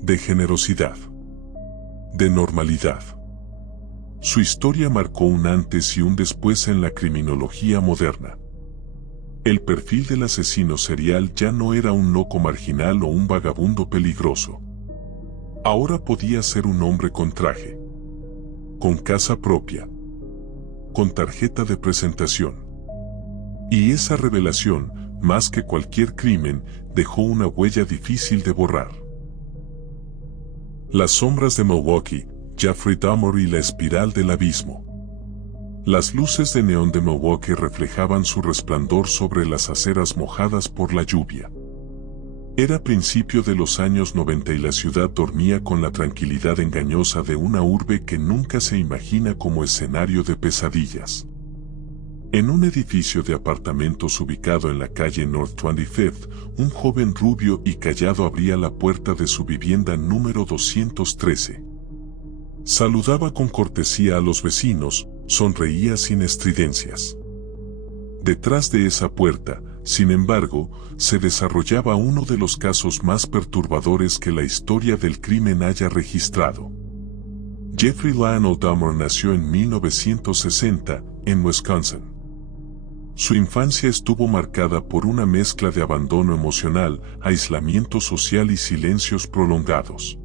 de generosidad, de normalidad. Su historia marcó un antes y un después en la criminología moderna. El perfil del asesino serial ya no era un loco marginal o un vagabundo peligroso. Ahora podía ser un hombre con traje, con casa propia, con tarjeta de presentación. Y esa revelación, más que cualquier crimen, dejó una huella difícil de borrar. Las sombras de Milwaukee, Jeffrey Dahmer y la espiral del abismo. Las luces de neón de Milwaukee reflejaban su resplandor sobre las aceras mojadas por la lluvia. Era principio de los años 90 y la ciudad dormía con la tranquilidad engañosa de una urbe que nunca se imagina como escenario de pesadillas. En un edificio de apartamentos ubicado en la calle North 25th, un joven rubio y callado abría la puerta de su vivienda número 213. Saludaba con cortesía a los vecinos, sonreía sin estridencias. Detrás de esa puerta, sin embargo, se desarrollaba uno de los casos más perturbadores que la historia del crimen haya registrado. Jeffrey Lionel Dahmer nació en 1960, en Wisconsin. Su infancia estuvo marcada por una mezcla de abandono emocional, aislamiento social y silencios prolongados.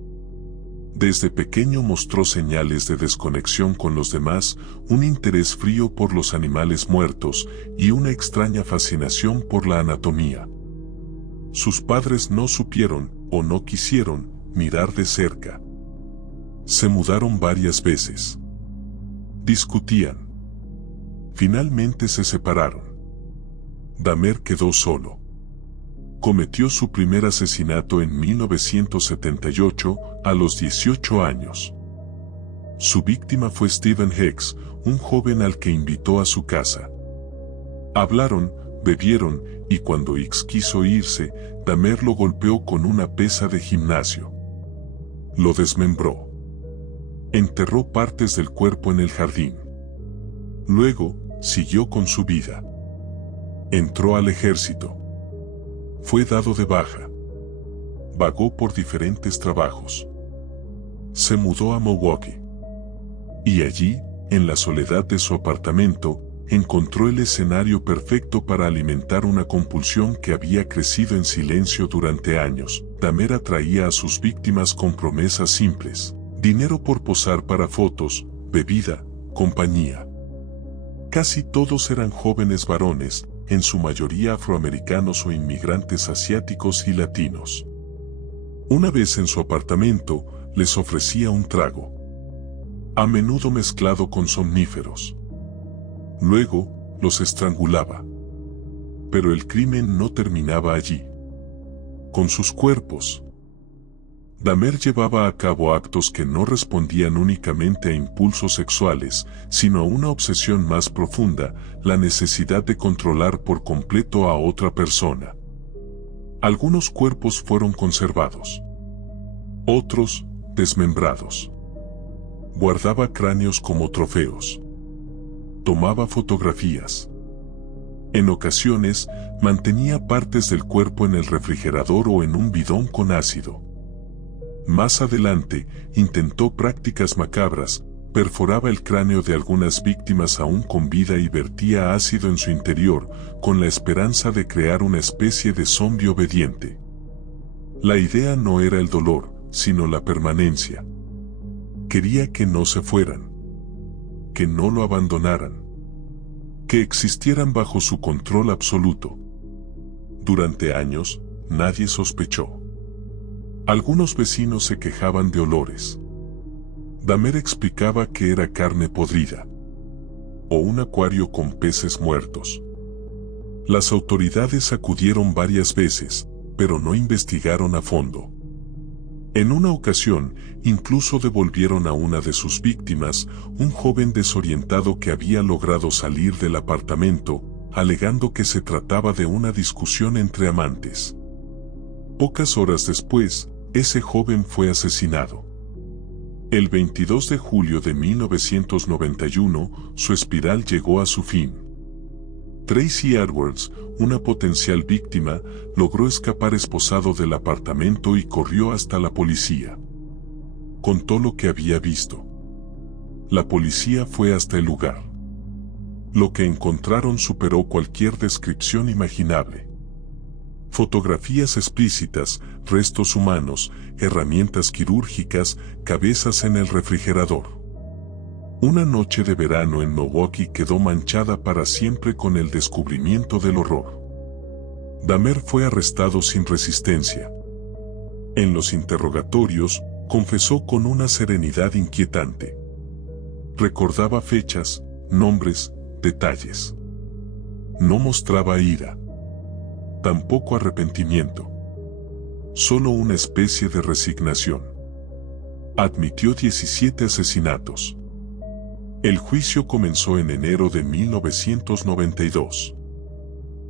Desde pequeño mostró señales de desconexión con los demás, un interés frío por los animales muertos y una extraña fascinación por la anatomía. Sus padres no supieron, o no quisieron, mirar de cerca. Se mudaron varias veces. Discutían. Finalmente se separaron. Dahmer quedó solo. Cometió su primer asesinato en 1978, a los 18 años. Su víctima fue Stephen Hicks, un joven al que invitó a su casa. Hablaron, bebieron, y cuando Hicks quiso irse, Dahmer lo golpeó con una pesa de gimnasio. Lo desmembró. Enterró partes del cuerpo en el jardín. Luego, siguió con su vida. Entró al ejército. Fue dado de baja. Vagó por diferentes trabajos. Se mudó a Milwaukee. Y allí, en la soledad de su apartamento, encontró el escenario perfecto para alimentar una compulsión que había crecido en silencio durante años. Dahmer atraía a sus víctimas con promesas simples: dinero por posar para fotos, bebida, compañía. Casi todos eran jóvenes varones, en su mayoría afroamericanos o inmigrantes asiáticos y latinos. Una vez en su apartamento, les ofrecía un trago, a menudo mezclado con somníferos. Luego, los estrangulaba. Pero el crimen no terminaba allí. Con sus cuerpos, Dahmer llevaba a cabo actos que no respondían únicamente a impulsos sexuales, sino a una obsesión más profunda, la necesidad de controlar por completo a otra persona. Algunos cuerpos fueron conservados. Otros, desmembrados. Guardaba cráneos como trofeos. Tomaba fotografías. En ocasiones, mantenía partes del cuerpo en el refrigerador o en un bidón con ácido. Más adelante, intentó prácticas macabras, perforaba el cráneo de algunas víctimas aún con vida y vertía ácido en su interior, con la esperanza de crear una especie de zombi obediente. La idea no era el dolor, sino la permanencia. Quería que no se fueran. que no lo abandonaran, que existieran bajo su control absoluto. Durante años, nadie sospechó. Algunos vecinos se quejaban de olores. Dahmer explicaba que era carne podrida o un acuario con peces muertos. Las autoridades acudieron varias veces, pero no investigaron a fondo. En una ocasión, incluso devolvieron a una de sus víctimas, un joven desorientado que había logrado salir del apartamento, alegando que se trataba de una discusión entre amantes. Pocas horas después, ese joven fue asesinado. El 22 de julio de 1991, su espiral llegó a su fin. Tracy Edwards, una potencial víctima, logró escapar esposado del apartamento y corrió hasta la policía. Contó lo que había visto. La policía fue hasta el lugar. Lo que encontraron superó cualquier descripción imaginable. Fotografías explícitas, restos humanos, herramientas quirúrgicas, cabezas en el refrigerador. Una noche de verano en Milwaukee quedó manchada para siempre con el descubrimiento del horror. Dahmer fue arrestado sin resistencia. En los interrogatorios, confesó con una serenidad inquietante. Recordaba fechas, nombres, detalles. No mostraba ira. Tampoco arrepentimiento. Solo una especie de resignación. Admitió 17 asesinatos. El juicio comenzó en enero de 1992.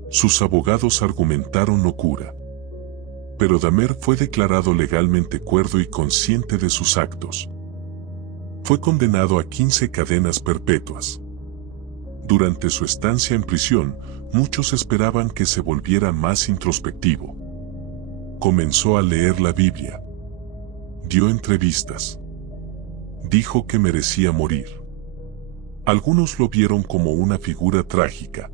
Sus abogados argumentaron locura. Pero Dahmer fue declarado legalmente cuerdo y consciente de sus actos. Fue condenado a 15 cadenas perpetuas. Durante su estancia en prisión, muchos esperaban que se volviera más introspectivo. Comenzó a leer la Biblia. Dio entrevistas. Dijo que merecía morir. Algunos lo vieron como una figura trágica.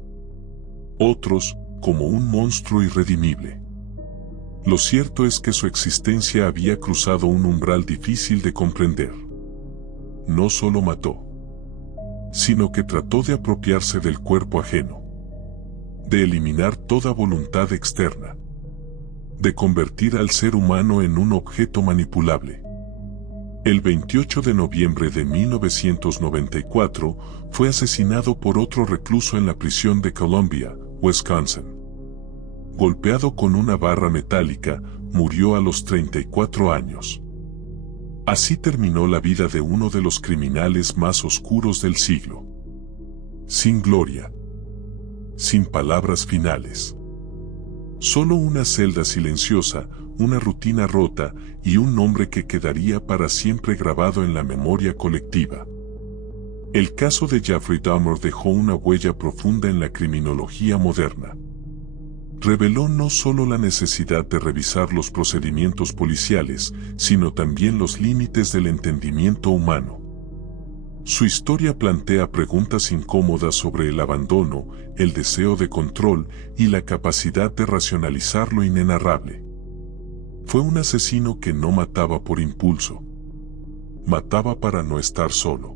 Otros, como un monstruo irredimible. Lo cierto es que su existencia había cruzado un umbral difícil de comprender. No solo mató, sino que trató de apropiarse del cuerpo ajeno, de eliminar toda voluntad externa, de convertir al ser humano en un objeto manipulable. El 28 de noviembre de 1994 fue asesinado por otro recluso en la prisión de Columbia, Wisconsin. Golpeado con una barra metálica, murió a los 34 años. Así terminó la vida de uno de los criminales más oscuros del siglo. Sin gloria. Sin palabras finales. Solo una celda silenciosa, una rutina rota y un nombre que quedaría para siempre grabado en la memoria colectiva. El caso de Jeffrey Dahmer dejó una huella profunda en la criminología moderna. Reveló no solo la necesidad de revisar los procedimientos policiales, sino también los límites del entendimiento humano. Su historia plantea preguntas incómodas sobre el abandono, el deseo de control y la capacidad de racionalizar lo inenarrable. Fue un asesino que no mataba por impulso. Mataba para no estar solo.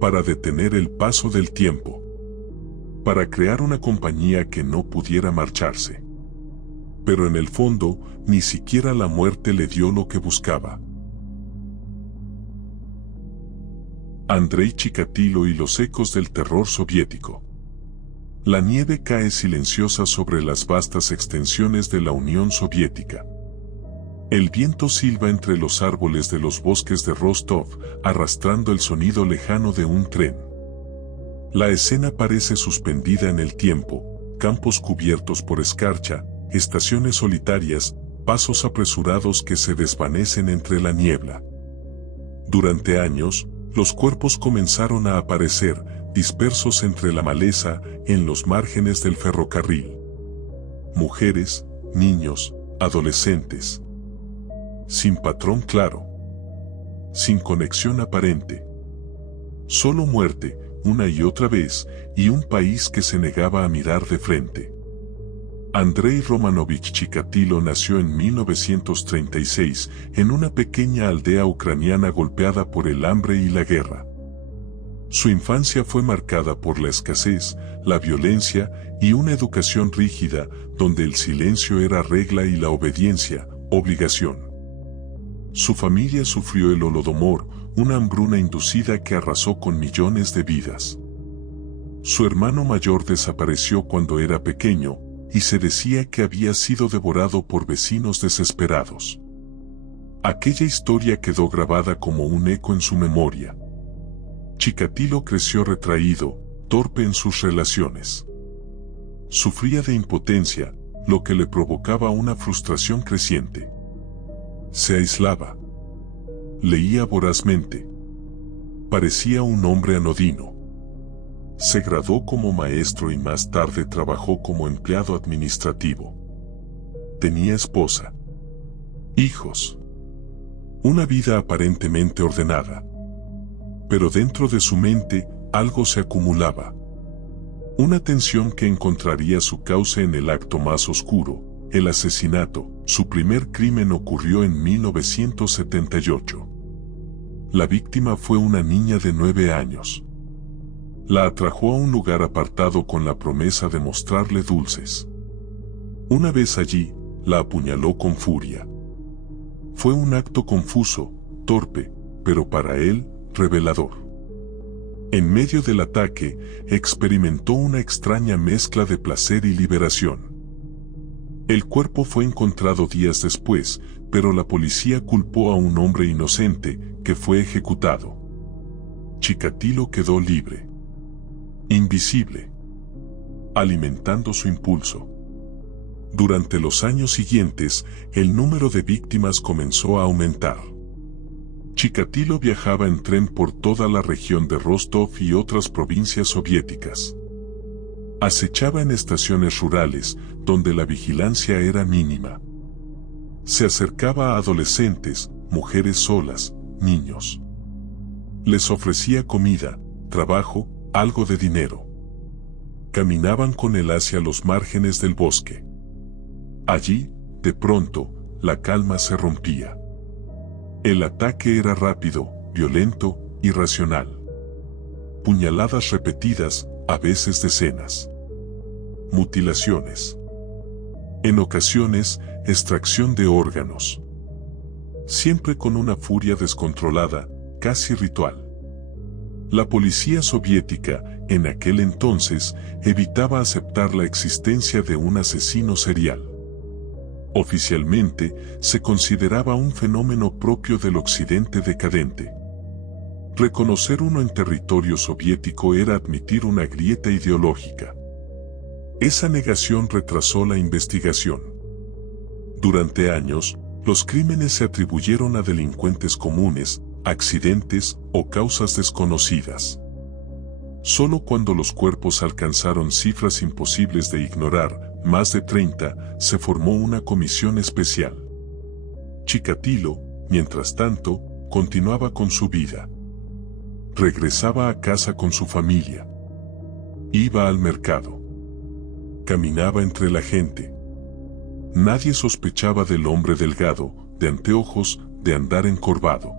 Para detener el paso del tiempo. Para crear una compañía que no pudiera marcharse. Pero en el fondo, ni siquiera la muerte le dio lo que buscaba. Andrei Chikatilo y los ecos del terror soviético. La nieve cae silenciosa sobre las vastas extensiones de la Unión Soviética. El viento silba entre los árboles de los bosques de Rostov, arrastrando el sonido lejano de un tren. La escena parece suspendida en el tiempo, campos cubiertos por escarcha, estaciones solitarias, pasos apresurados que se desvanecen entre la niebla. Durante años, los cuerpos comenzaron a aparecer, dispersos entre la maleza, en los márgenes del ferrocarril. Mujeres, niños, adolescentes. Sin patrón claro. Sin conexión aparente. Solo muerte, una y otra vez, y un país que se negaba a mirar de frente. Andrei Romanovich Chikatilo nació en 1936 en una pequeña aldea ucraniana golpeada por el hambre y la guerra. Su infancia fue marcada por la escasez, la violencia y una educación rígida donde el silencio era regla y la obediencia, obligación. Su familia sufrió el Holodomor, una hambruna inducida que arrasó con millones de vidas. Su hermano mayor desapareció cuando era pequeño, y se decía que había sido devorado por vecinos desesperados. Aquella historia quedó grabada como un eco en su memoria. Chikatilo creció retraído, torpe en sus relaciones. Sufría de impotencia, lo que le provocaba una frustración creciente. Se aislaba. Leía vorazmente. Parecía un hombre anodino. Se graduó como maestro y más tarde trabajó como empleado administrativo. Tenía esposa, hijos, una vida aparentemente ordenada. Pero dentro de su mente algo se acumulaba. Una tensión que encontraría su cauce en el acto más oscuro, el asesinato. Su primer crimen ocurrió en 1978. La víctima fue una niña de 9 años. La atrajo a un lugar apartado con la promesa de mostrarle dulces. Una vez allí, la apuñaló con furia. Fue un acto confuso, torpe, pero para él, revelador. En medio del ataque, experimentó una extraña mezcla de placer y liberación. El cuerpo fue encontrado días después, pero la policía culpó a un hombre inocente, que fue ejecutado. Chikatilo quedó libre. Invisible. Alimentando su impulso. Durante los años siguientes, el número de víctimas comenzó a aumentar. Chikatilo viajaba en tren por toda la región de Rostov y otras provincias soviéticas. Acechaba en estaciones rurales, donde la vigilancia era mínima. Se acercaba a adolescentes, mujeres solas, niños. Les ofrecía comida, trabajo, algo de dinero. Caminaban con él hacia los márgenes del bosque. Allí, de pronto, la calma se rompía. El ataque era rápido, violento, irracional. Puñaladas repetidas, a veces decenas. Mutilaciones. En ocasiones, extracción de órganos. Siempre con una furia descontrolada, casi ritual. La policía soviética, en aquel entonces, evitaba aceptar la existencia de un asesino serial. Oficialmente, se consideraba un fenómeno propio del occidente decadente. Reconocer uno en territorio soviético era admitir una grieta ideológica. Esa negación retrasó la investigación. Durante años, los crímenes se atribuyeron a delincuentes comunes, accidentes o causas desconocidas. Solo cuando los cuerpos alcanzaron cifras imposibles de ignorar, más de 30, se formó una comisión especial. Chikatilo, mientras tanto, continuaba con su vida. Regresaba a casa con su familia. Iba al mercado. Caminaba entre la gente. Nadie sospechaba del hombre delgado, de anteojos, de andar encorvado.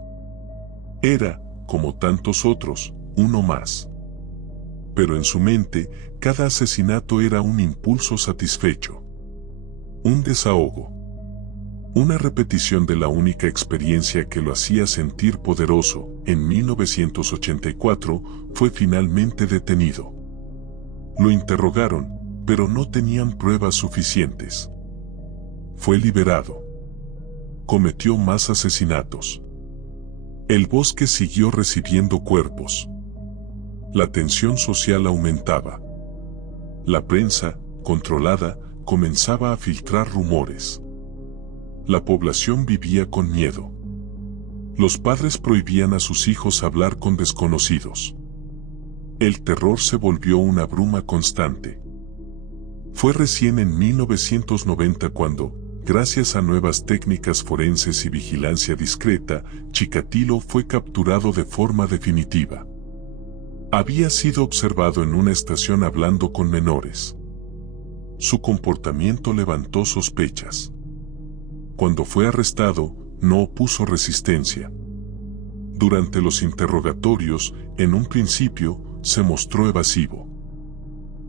Era, como tantos otros, uno más. Pero en su mente, cada asesinato era un impulso satisfecho. Un desahogo. Una repetición de la única experiencia que lo hacía sentir poderoso. En 1984, fue finalmente detenido. Lo interrogaron, pero no tenían pruebas suficientes. Fue liberado. Cometió más asesinatos. El bosque siguió recibiendo cuerpos. La tensión social aumentaba. La prensa, controlada, comenzaba a filtrar rumores. La población vivía con miedo. Los padres prohibían a sus hijos hablar con desconocidos. El terror se volvió una bruma constante. Fue recién en 1990 cuando, gracias a nuevas técnicas forenses y vigilancia discreta, Chikatilo fue capturado de forma definitiva. Había sido observado en una estación hablando con menores. Su comportamiento levantó sospechas. Cuando fue arrestado, no opuso resistencia. Durante los interrogatorios, en un principio, se mostró evasivo.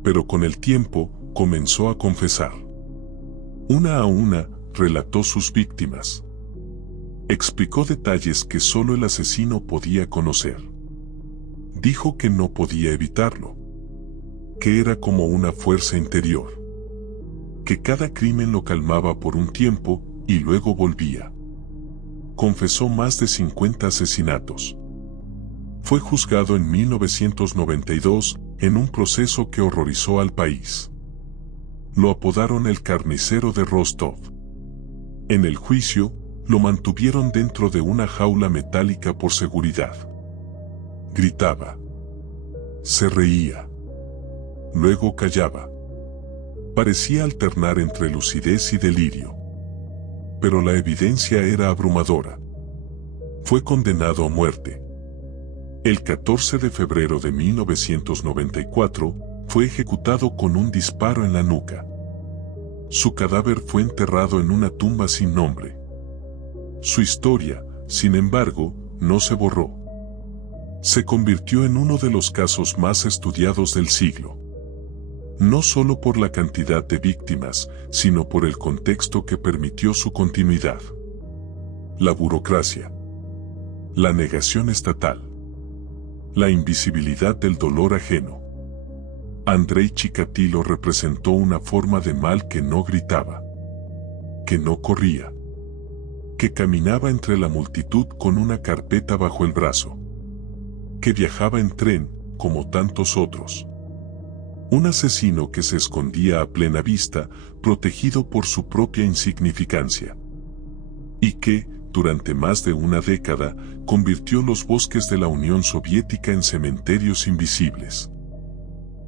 Pero con el tiempo, comenzó a confesar. Una a una, relató sus víctimas. Explicó detalles que solo el asesino podía conocer. Dijo que no podía evitarlo. Que era como una fuerza interior. Que cada crimen lo calmaba por un tiempo y luego volvía. Confesó más de 50 asesinatos. Fue juzgado en 1992 en un proceso que horrorizó al país. Lo apodaron el carnicero de Rostov. En el juicio, lo mantuvieron dentro de una jaula metálica por seguridad. Gritaba. Se reía. Luego callaba. Parecía alternar entre lucidez y delirio. Pero la evidencia era abrumadora. Fue condenado a muerte. El 14 de febrero de 1994, fue ejecutado con un disparo en la nuca. Su cadáver fue enterrado en una tumba sin nombre. Su historia, sin embargo, no se borró. Se convirtió en uno de los casos más estudiados del siglo. No solo por la cantidad de víctimas, sino por el contexto que permitió su continuidad. La burocracia. La negación estatal. La invisibilidad del dolor ajeno. Andrei Chikatilo representó una forma de mal que no gritaba, que no corría, que caminaba entre la multitud con una carpeta bajo el brazo, que viajaba en tren, como tantos otros. Un asesino que se escondía a plena vista, protegido por su propia insignificancia. Y que, durante más de una década, convirtió los bosques de la Unión Soviética en cementerios invisibles.